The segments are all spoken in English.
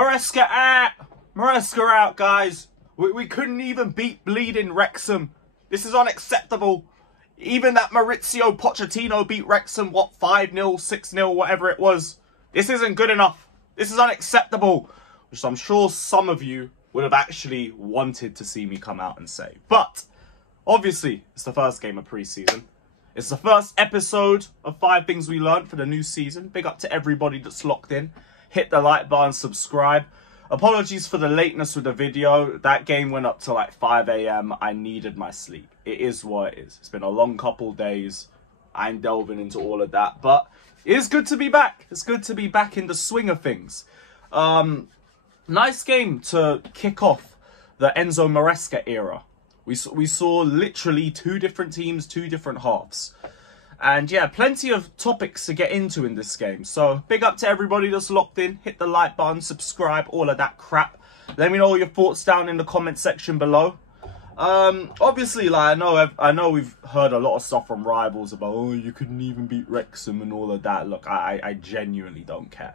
Maresca out! Maresca out, guys. We couldn't even beat bleeding Wrexham. This is unacceptable. Even that Maurizio Pochettino beat Wrexham, what, 5-0, 6-0, whatever it was. This isn't good enough. This is unacceptable. Which I'm sure some of you would have actually wanted to see me come out and say. But, obviously, it's the first game of pre-season. It's the first episode of 5 Things We Learned for the new season. Big up to everybody that's locked in. Hit the like button, subscribe. Apologies for the lateness with the video. That game went up to like 5 AM. I needed my sleep. It is what it is. It's been a long couple days. I'm delving into all of that. But it is good to be back. It's good to be back in the swing of things. Nice game to kick off the Enzo Maresca era. We saw literally 2 different teams, 2 different halves. And yeah, plenty of topics to get into in this game. So big up to everybody that's locked in. Hit the like button, subscribe, all of that crap. Let me know your thoughts down in the comment section below. Obviously, like I know we've heard a lot of stuff from rivals about, oh, you couldn't even beat Wrexham and all of that. Look, I genuinely don't care.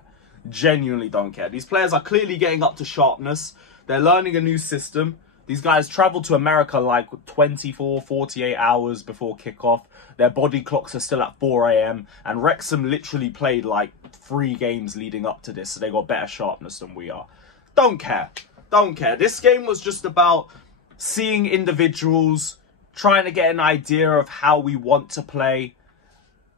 Genuinely don't care. These players are clearly getting up to sharpness. They're learning a new system. These guys traveled to America like 24, 48 hours before kickoff. Their body clocks are still at 4 AM. And Wrexham literally played like 3 games leading up to this. So they got better sharpness than we are. Don't care. Don't care. This game was just about seeing individuals, trying to get an idea of how we want to play.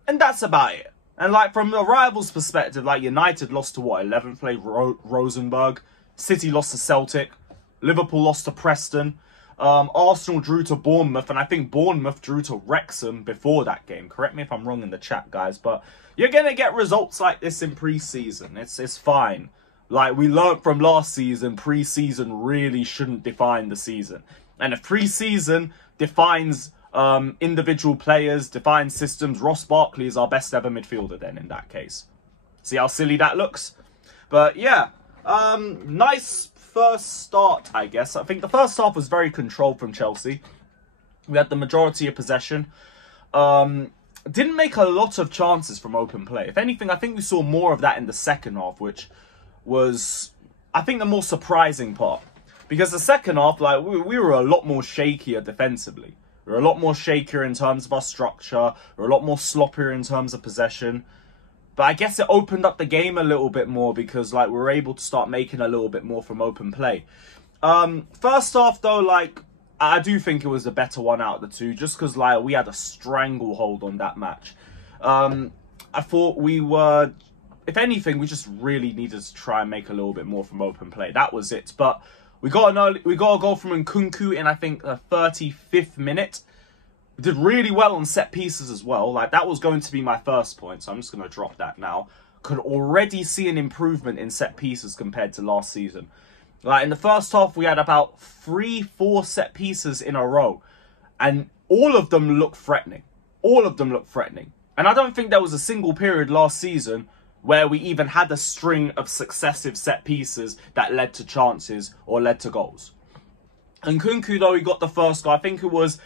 And that's about it. And like from the rivals' perspective, like United lost to what? 11th place Rosenborg. City lost to Celtic. Liverpool lost to Preston. Arsenal drew to Bournemouth. And I think Bournemouth drew to Wrexham before that game. Correct me if I'm wrong in the chat, guys. But you're going to get results like this in pre-season. It's fine. Like we learned from last season, pre-season really shouldn't define the season. And if pre-season defines individual players, defines systems, Ross Barkley is our best ever midfielder then in that case. See how silly that looks? But yeah, nice first start, I guess. I think the first half was very controlled from Chelsea. We had the majority of possession. Didn't make a lot of chances from open play. If anything, I think we saw more of that in the second half, which was, I think, the more surprising part. Because the second half, like, we were a lot more shakier defensively. We were a lot more shakier in terms of our structure. We were a lot more sloppier in terms of possession. But I guess it opened up the game a little bit more because, like, we were able to start making a little bit more from open play. First half, though, like, I do think it was the better one out of the 2. Just because, like, we had a stranglehold on that match. I thought we were, if anything, we just really needed to try and make a little bit more from open play. That was it. But we got a goal from Nkunku in, I think, the 35th minute. We did really well on set pieces as well. Like, that was going to be my first point, so I'm just going to drop that now. Could already see an improvement in set pieces compared to last season. Like, in the first half, we had about 3-4 set pieces in a row. And all of them look threatening. All of them look threatening. And I don't think there was a single period last season where we even had a string of successive set pieces that led to chances or led to goals. And Nkunku, though, he got the first goal. I think it was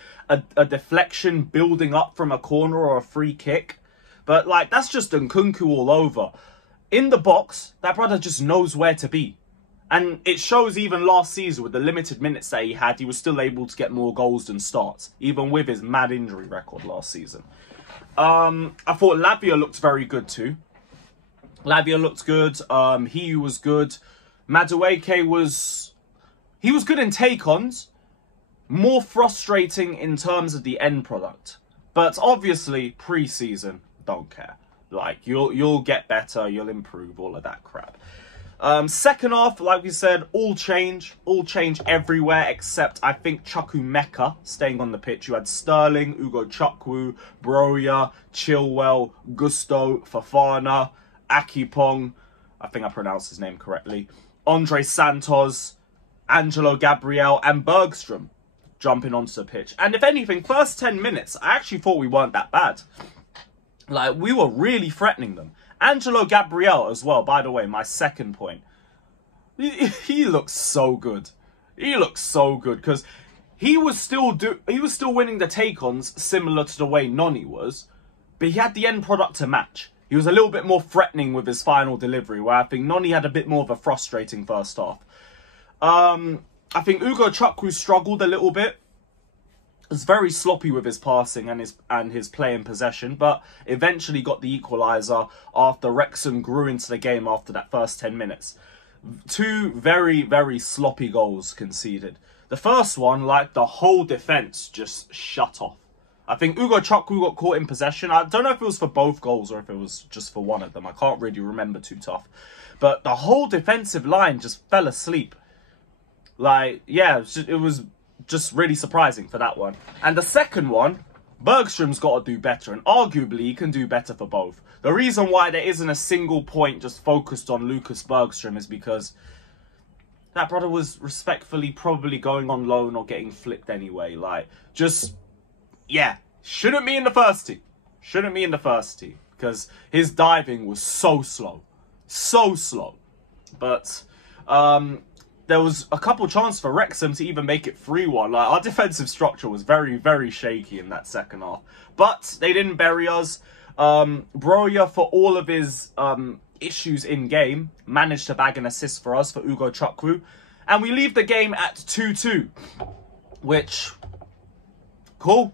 a deflection building up from a corner or a free kick. But, like, that's just Nkunku all over. In the box, that brother just knows where to be. And it shows even last season with the limited minutes that he had, he was still able to get more goals than starts. Even with his mad injury record last season. I thought Lavia looked very good too. Lavia looked good. Guiu was good. Madueke was... he was good in take-ons. More frustrating in terms of the end product. But obviously, pre-season, don't care. Like, you'll get better, you'll improve, all of that crap. Second half, like we said, all change everywhere except, I think, Chukwuemeka staying on the pitch. You had Sterling, Ugochukwu, Broja, Chilwell, Gusto, Fofana, Akipong, I think I pronounced his name correctly, Andre Santos, Angelo Gabriel, and Bergstrom jumping onto the pitch. And if anything, first 10 minutes, I actually thought we weren't that bad. Like, we were really threatening them. Angelo Gabriel as well, by the way, my second point. He looks so good. He looks so good because he was still winning the take-ons similar to the way Noni was, but he had the end product to match. He was a little bit more threatening with his final delivery, where I think Noni had a bit more of a frustrating first half. I think Ugochukwu struggled a little bit. Was very sloppy with his passing and his play in possession, but eventually got the equaliser after Wrexham grew into the game after that first 10 minutes. 2 very, very sloppy goals conceded. The first one, like, the whole defence just shut off. I think Ugochukwu got caught in possession. I don't know if it was for both goals or if it was just for one of them. I can't really remember too tough. But the whole defensive line just fell asleep. Like, yeah, it was just really surprising for that one. And the second one, Bergstrom's got to do better. And arguably, he can do better for both. The reason why there isn't a single point just focused on Lucas Bergstrom is because that brother was respectfully probably going on loan or getting flipped anyway. Like, just, yeah, shouldn't be in the first team. Shouldn't be in the first team. Because his diving was so slow. So slow. But, there was a couple chances for Wrexham to even make it 3-1. Like, our defensive structure was very, very shaky in that second half. But they didn't bury us. Broja, for all of his issues in game, managed to bag an assist for us for Ugochukwu. And we leave the game at 2-2. Which, cool.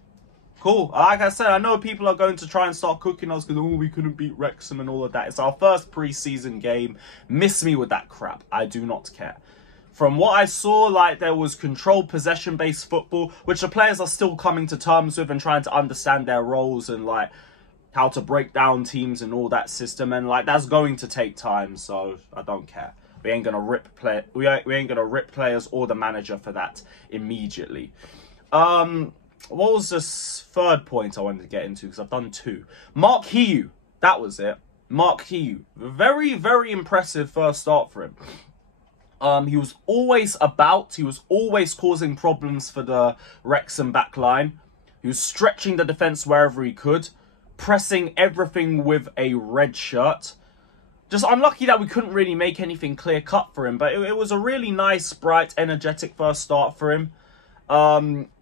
Cool. Like I said, I know people are going to try and start cooking us because, oh, we couldn't beat Wrexham and all of that. It's our first pre-season game. Miss me with that crap. I do not care. From what I saw, like, there was controlled possession-based football, which the players are still coming to terms with and trying to understand their roles and, like, how to break down teams and all that system. And, like, that's going to take time, so I don't care. We ain't gonna rip players or the manager for that immediately. What was this third point I wanted to get into? Because I've done 2. Marc Guiu. That was it. Marc Guiu. Very, very impressive first start for him. He was always about. He was always causing problems for the Wrexham back line. He was stretching the defence wherever he could. Pressing everything with a red shirt. Just unlucky that we couldn't really make anything clear-cut for him. But it was a really nice, bright, energetic first start for him.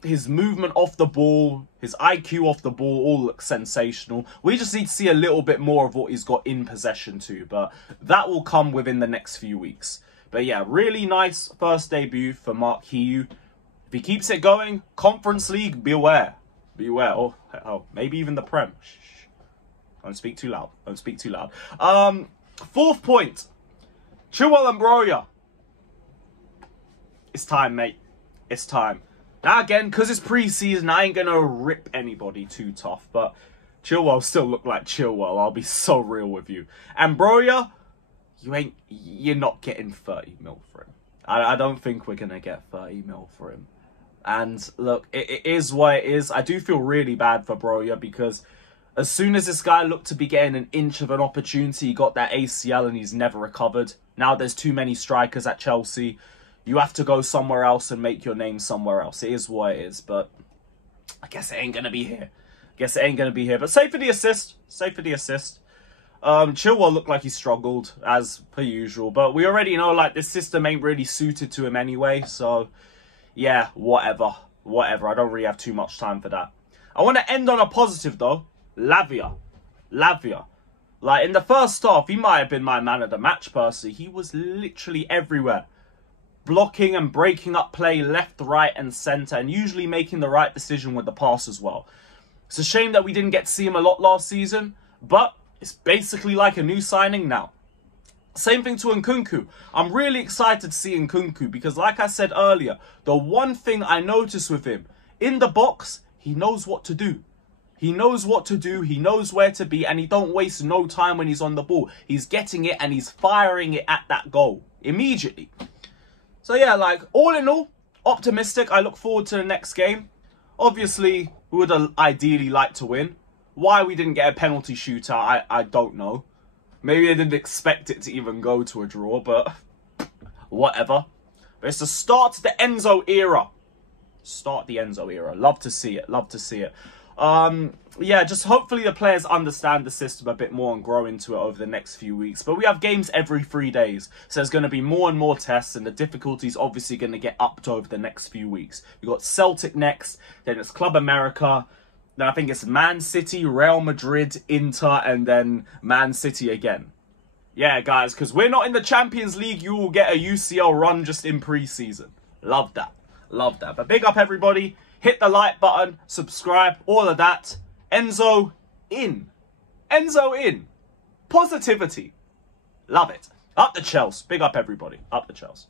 His movement off the ball, his IQ off the ball all looks sensational. We just need to see a little bit more of what he's got in possession too. But that will come within the next few weeks. But yeah, really nice first debut for Marc Guiu. If he keeps it going, Conference League, beware. Beware. Oh, maybe even the Prem. Shh. Don't speak too loud. Don't speak too loud. 4th point. Chilwell and Broja. It's time, mate. It's time. Now again, because it's pre-season, I ain't going to rip anybody too tough. But Chilwell still look like Chilwell. I'll be so real with you. And Broja, you're not getting 30 mil for him. I don't think we're going to get 30 mil for him. And look, it is what it is. I do feel really bad for Broja because as soon as this guy looked to be getting an inch of an opportunity, he got that ACL and he's never recovered. Now there's too many strikers at Chelsea. You have to go somewhere else and make your name somewhere else. It is what it is, but I guess it ain't going to be here. But save for the assist. Chilwell looked like he struggled, as per usual. But we already know, like, this system ain't really suited to him anyway. So, yeah, whatever. I don't really have too much time for that. I want to end on a positive, though. Lavia. Like, in the first half, he might have been my man of the match, personally. He was literally everywhere. Blocking and breaking up play left, right, and centre. And usually making the right decision with the pass as well. It's a shame that we didn't get to see him a lot last season. But it's basically like a new signing now. Same thing to Nkunku. I'm really excited to see Nkunku because, like I said earlier, the one thing I noticed with him, in the box, he knows what to do. He knows what to do, he knows where to be, and he don't waste no time when he's on the ball. He's getting it and he's firing it at that goal immediately. So yeah, like, all in all, optimistic. I look forward to the next game. Obviously, we would have ideally liked to win. Why we didn't get a penalty shootout, I don't know. Maybe I didn't expect it to even go to a draw, but whatever. But it's the start to the Enzo era. Love to see it. Yeah, just hopefully the players understand the system a bit more and grow into it over the next few weeks. But we have games every 3 days, so there's going to be more and more tests, and the difficulty's obviously going to get upped over the next few weeks. We've got Celtic next, then it's Club America, Then I think it's Man City, Real Madrid, Inter, and then Man City again. Yeah, guys, because we're not in the Champions League, you will get a UCL run just in pre-season. Love that. Love that. But big up, everybody. Hit the like button, subscribe, all of that. Enzo in. Enzo in. Positivity. Love it. Up the Chelsea. Big up, everybody. Up the Chelsea.